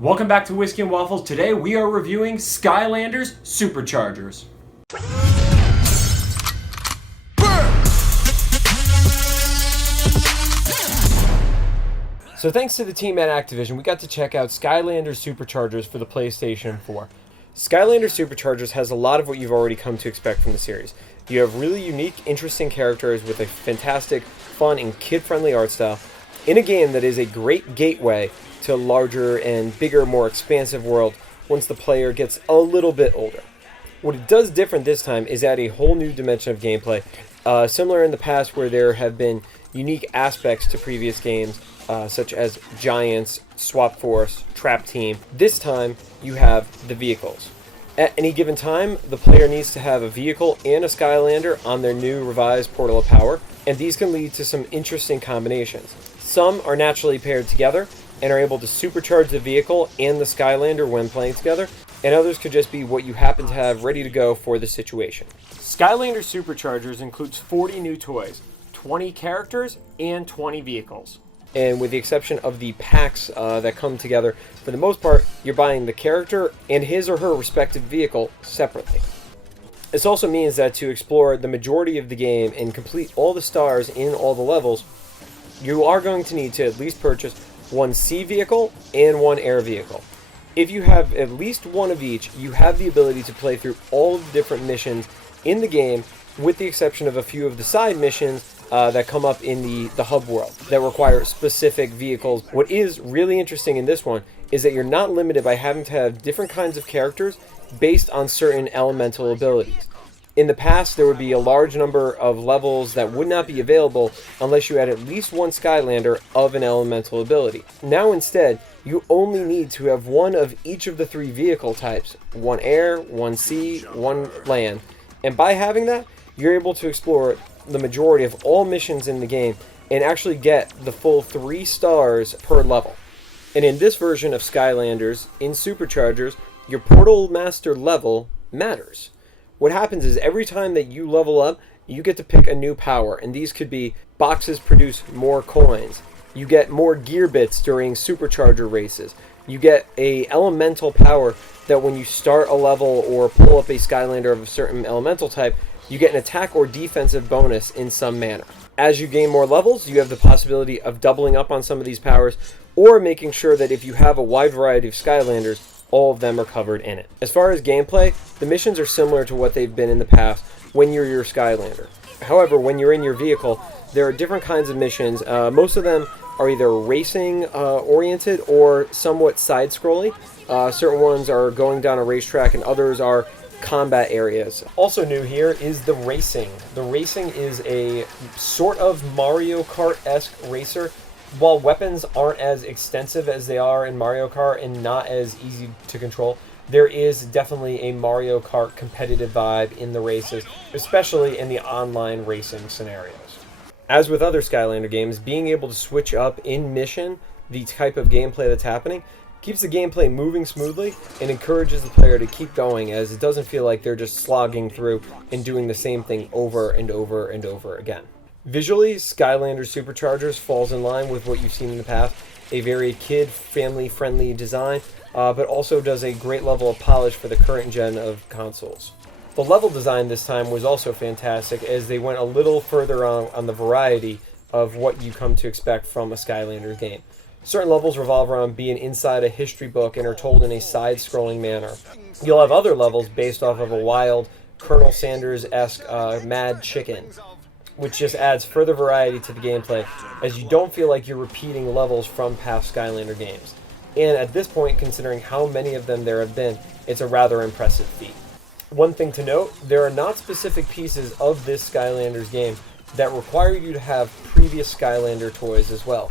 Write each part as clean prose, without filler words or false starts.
Welcome back to Whiskey and Waffles. Today we are reviewing Skylanders Superchargers. So thanks to the team at Activision, we got to check out Skylanders Superchargers for the PlayStation 4. Skylanders Superchargers has a lot of what you've already come to expect from the series. You have really unique, interesting characters with a fantastic, fun, and kid-friendly art style in a game that is a great gateway to a larger and bigger, more expansive world once the player gets a little bit older. What it does different this time is add a whole new dimension of gameplay, similar in the past where there have been unique aspects to previous games, such as Giants, Swap Force, Trap Team. This time, you have the vehicles. At any given time, the player needs to have a vehicle and a Skylander on their new revised Portal of Power, and these can lead to some interesting combinations. Some are naturally paired together and are able to supercharge the vehicle and the Skylander when playing together, and others could just be what you happen to have ready to go for the situation. Skylanders Superchargers includes 40 new toys, 20 characters, and 20 vehicles. And with the exception of the packs that come together, for the most part, you're buying the character and his or her respective vehicle separately. This also means that to explore the majority of the game and complete all the stars in all the levels, you are going to need to at least purchase one sea vehicle and one air vehicle. If you have at least one of each, you have the ability to play through all of the different missions in the game, with the exception of a few of the side missions that come up in the hub world that require specific vehicles. What is really interesting in this one is that you're not limited by having to have different kinds of characters based on certain elemental abilities. In the past, there would be a large number of levels that would not be available unless you had at least one Skylander of an elemental ability. Now instead, you only need to have one of each of the three vehicle types, one air, one sea, one land. And by having that, you're able to explore the majority of all missions in the game and actually get the full 3 stars per level. And in this version of Skylanders, in Superchargers, your Portal Master level matters. What happens is every time that you level up, you get to pick a new power, and these could be boxes produce more coins. You get more gear bits during supercharger races. You get a elemental power that when you start a level or pull up a Skylander of a certain elemental type, you get an attack or defensive bonus in some manner. As you gain more levels, you have the possibility of doubling up on some of these powers, or making sure that if you have a wide variety of Skylanders, all of them are covered in it. As far as gameplay, the missions are similar to what they've been in the past when you're your Skylander. However, when you're in your vehicle, there are different kinds of missions. Most of them are either racing oriented or somewhat side-scrolling. Certain ones are going down a racetrack and others are combat areas. Also new here is the racing. The racing is a sort of Mario Kart-esque racer. While weapons aren't as extensive as they are in Mario Kart and not as easy to control, there is definitely a Mario Kart competitive vibe in the races, especially in the online racing scenarios. As with other Skylander games, being able to switch up in mission the type of gameplay that's happening keeps the gameplay moving smoothly and encourages the player to keep going, as it doesn't feel like they're just slogging through and doing the same thing over and over and over again. Visually, Skylanders Superchargers falls in line with what you've seen in the past, a very kid, family-friendly design, but also does a great level of polish for the current gen of consoles. The level design this time was also fantastic, as they went a little further on the variety of what you come to expect from a Skylanders game. Certain levels revolve around being inside a history book and are told in a side-scrolling manner. You'll have other levels based off of a wild, Colonel Sanders-esque mad chicken, which just adds further variety to the gameplay, as you don't feel like you're repeating levels from past Skylander games. And at this point, considering how many of them there have been, it's a rather impressive feat. One thing to note, there are not specific pieces of this Skylanders game that require you to have previous Skylander toys as well.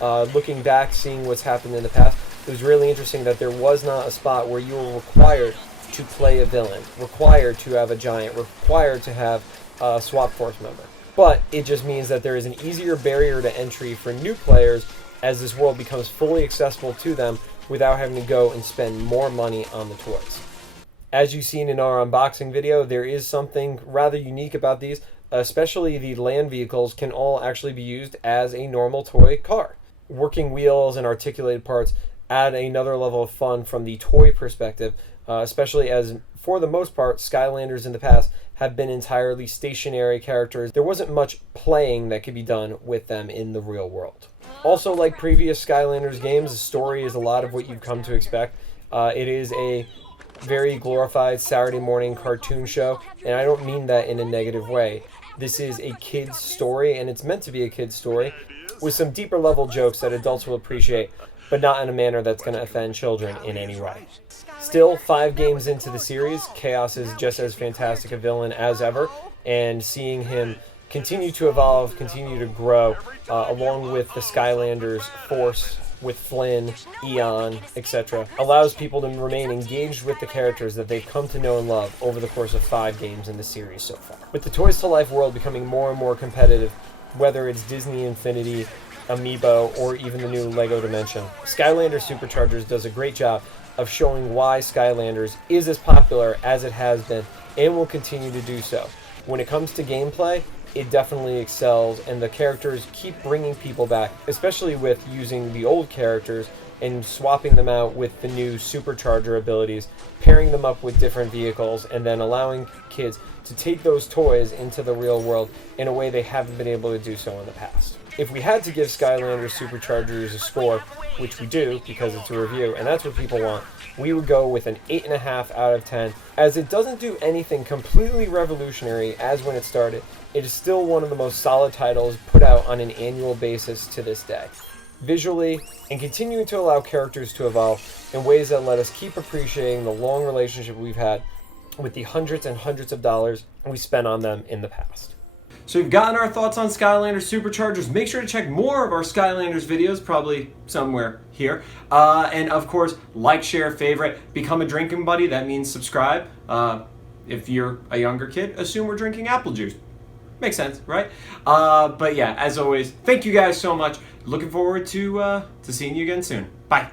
Looking back, seeing what's happened in the past, it was really interesting that there was not a spot where you were required to play a villain, required to have a giant, required to have a Swap Force member. But it just means that there is an easier barrier to entry for new players as this world becomes fully accessible to them without having to go and spend more money on the toys. As you've seen in our unboxing video, there is something rather unique about these, especially the land vehicles can all actually be used as a normal toy car. Working wheels and articulated parts add another level of fun from the toy perspective, especially as, for the most part, Skylanders in the past have been entirely stationary characters. There wasn't much playing that could be done with them in the real world. Also, like previous Skylanders games, the story is a lot of what you've come to expect. It is a very glorified Saturday morning cartoon show, and I don't mean that in a negative way. This is a kid's story, and it's meant to be a kid's story, with some deeper level jokes that adults will appreciate, but not in a manner that's going to offend children in any way. Still, 5 games into the series, Chaos is just as fantastic a villain as ever, and seeing him continue to evolve, continue to grow, along with the Skylanders force, with Flynn, Eon, etc., allows people to remain engaged with the characters that they've come to know and love over the course of 5 games in the series so far. With the Toys to Life world becoming more and more competitive, whether it's Disney Infinity, Amiibo, or even the new LEGO Dimension, Skylanders Superchargers does a great job of showing why Skylanders is as popular as it has been and will continue to do so. When it comes to gameplay, it definitely excels, and the characters keep bringing people back, especially with using the old characters and swapping them out with the new supercharger abilities, pairing them up with different vehicles, and then allowing kids to take those toys into the real world in a way they haven't been able to do so in the past. If we had to give Skylanders Superchargers a score, which we do because it's a review, and that's what people want, we would go with an 8.5 out of 10, as it doesn't do anything completely revolutionary as when it started. It is still one of the most solid titles put out on an annual basis to this day. Visually, and continuing to allow characters to evolve in ways that let us keep appreciating the long relationship we've had with the hundreds and hundreds of dollars we spent on them in the past. So you've gotten our thoughts on Skylanders Superchargers. Make sure to check more of our Skylanders videos, probably somewhere here. And of course, like, share, favorite, become a drinking buddy. That means subscribe. If you're a younger kid, assume we're drinking apple juice. Makes sense, right? But yeah, as always, thank you guys so much. Looking forward to seeing you again soon. Bye.